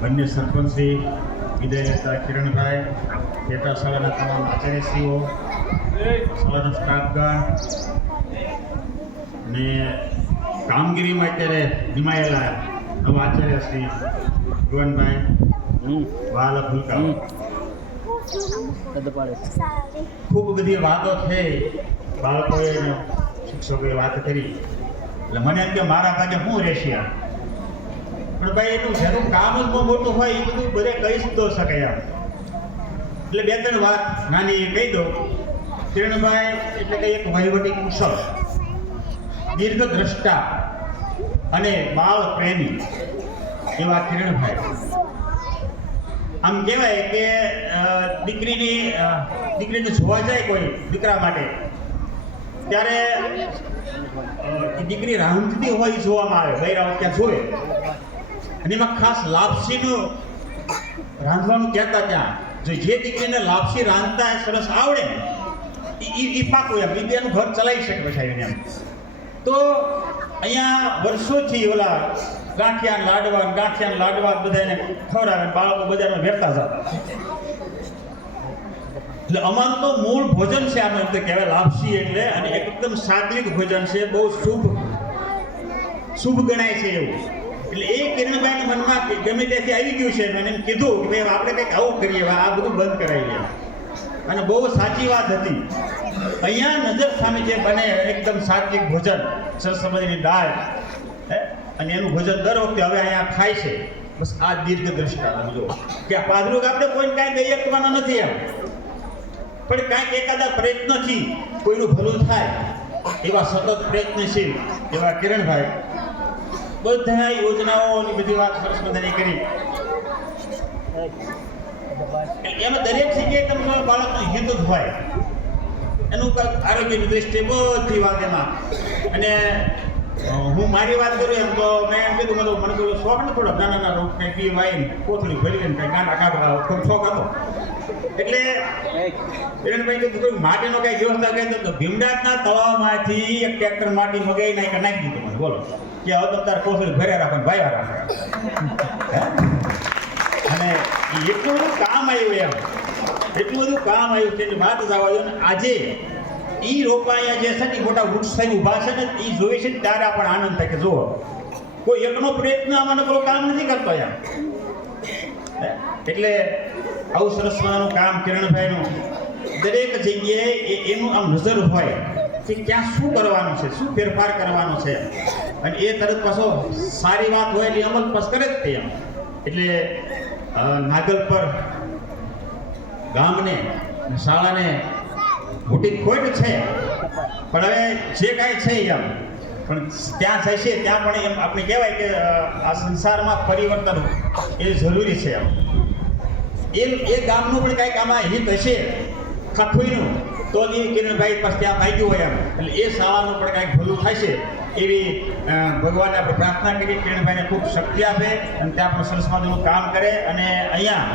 બંને સરપંચશ્રી, વિદાય લેતા કિરણભાઈ, પેટા શાળાના તમામ આચાર્યશ્રીઓ, શાળાના સ્ટાફગણ અને કામગીરીમાં અત્યારે નિમાયેલા નવા આચાર્યશ્રી ભગવાનભાઈ વાલા ભૂલકા, ખૂબ બધી વાતો થઈ, બાળકોએ અને શિક્ષકોએ વાત કરી. એટલે મને એમ કે મારા ભાગે શું રહેશે આ, પણ ભાઈ એટલું જેનું કામ જ બહુ મોટું હોય એ બધું બધે કહી જ ન શકાય એમ. એટલે બે ત્રણ વાત નાની કહી દઉં. કિરણભાઈ એટલે કે એક વહીવટી કુશળ, દીર્ઘદ્રષ્ટા અને બાળ પ્રેમી એવા કિરણભાઈ. આમ કહેવાય કે દીકરીને જોવા જાય કોઈ દીકરા માટે ત્યારે દીકરી રાંધતી હોય જોવામાં આવે, બૈરાઓ ત્યાં જોવે. અને એમાં ખાસ લાપસીનું રાંધવાનું કહેતા ત્યાં જો જે દીકરીને લાપસી રાંધતા સરસ આવડે ને એ પાકું એમ, એનું ઘર ચલાવી શકે પછી એમ. તો અહીંયા વર્ષોથી ઓલા ગાંઠિયા લાડવા બધાને ખવડાવે, બાળકો બધાને વેરતા જતા. એટલે અમારું તો મૂળ ભોજન છે, આમ એમ તો કહેવાય લાપસી એટલે, અને એકદમ સાત્વિક ભોજન છે, બહુ શુભ ગણાય છે એવું. એટલે એ કિરણભાઈના મનમાં ગમે ત્યાંથી આવી ગયું છે, મને એમ કીધું કે ભાઈ આપણે કંઈક આવું કરીએ, આ બધું બંધ કરાવીએ. અને બહુ સાચી વાત હતી. અહીંયા નજર સામે જે બને એકદમ સાત્વિક ભોજન, સરસમજની દાળ અને એનું ભોજન દર વખતે હવે અહીંયા થાય છે. બસ આ દીર્ઘ દ્રષ્ટા સમજો કે આ પાદરું આપણે કોઈને કાંઈ દઈ શકવાના નથી એમ, પણ કાંઈક એકાદા પ્રયત્નથી કોઈનું ભલું થાય એવા સતત પ્રયત્નશીલ એવા કિરણભાઈ બધા યોજનાઓની બધી વાત સરસ મજાની કરી. એમાં દરેક જગ્યાએ તમને બાળકનું હિત જ હોય, એનું કંઈક આરોગ્યની દ્રષ્ટિએ બધી વાત એમાં. અને હું મારી વાત કરું એમ તો મેં એમ કીધું મને પેલો શોખ ને થોડો નાના રોગ કંઈ પીવાય કોથળી ભરી ને કંઈ ગાંડા કાઢવા ખૂબ શોખ હતો. એટલે કિરણભાઈ કીધું કોઈ માટીનો કંઈ વ્યવસ્થા કહે તો ભીમડાતના તળાવમાંથી એક ટ્રેક્ટર માટી મગાવી નાખી દીધું મને. બોલો કે હવે તો તારે કોથળી ભર્યા રાખો ભાઈ રાખે. અને એટલું બધું કામ આવ્યું એમ, એટલું બધું કામ આવ્યું છે એટલે વાત જ આવવા દો. આજે ઈ રોપાયા જે છે ને મોટા વૃક્ષ થઈ ઊભા છે ને એ જોઈ છે ત્યારે આપણને આનંદ થાય કે જુઓ કોઈ એકનો પ્રયત્ન આમાં કોઈ કામ નથી કરતો એમ. એટલે આવું સરસ મજાનું કામ કિરણભાઈનું દરેક જગ્યાએ એનું આમ નજર હોય કે ક્યાં શું કરવાનું છે, શું ફેરફાર કરવાનો છે, અને એ તરત પાછો સારી વાત હોય એટલે અમલ પાસ કરે જ તે એમ. એટલે નાગલ પર ગામને શાળાને મોટી ખોટ છે, પણ હવે જે કાંઈ છે એમ પણ ત્યાં જશે ત્યાં પણ એમ આપણે કહેવાય કે આ સંસારમાં પરિવર્તન એ જરૂરી છે એમ. એ ગામનું પણ કાંઈક આમાં હિત હશે ખાખોઈનું તો જ એ કિરણભાઈ પાસે ત્યાં ભાગ્યું હોય એમ. એટલે એ શાળાનું પણ કાંઈક ભલું થશે એવી ભગવાનને આપણે પ્રાર્થના કરીએ. કિરણભાઈને ખૂબ શક્તિ આપે અને ત્યાં પણ સરસ મજાનું કામ કરે અને અહીંયા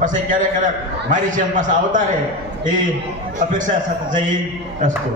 પછી ક્યારેક મારી જેમ પાસે આવતા રહે એ અપેક્ષા સાથે જઈ અસ્તુ.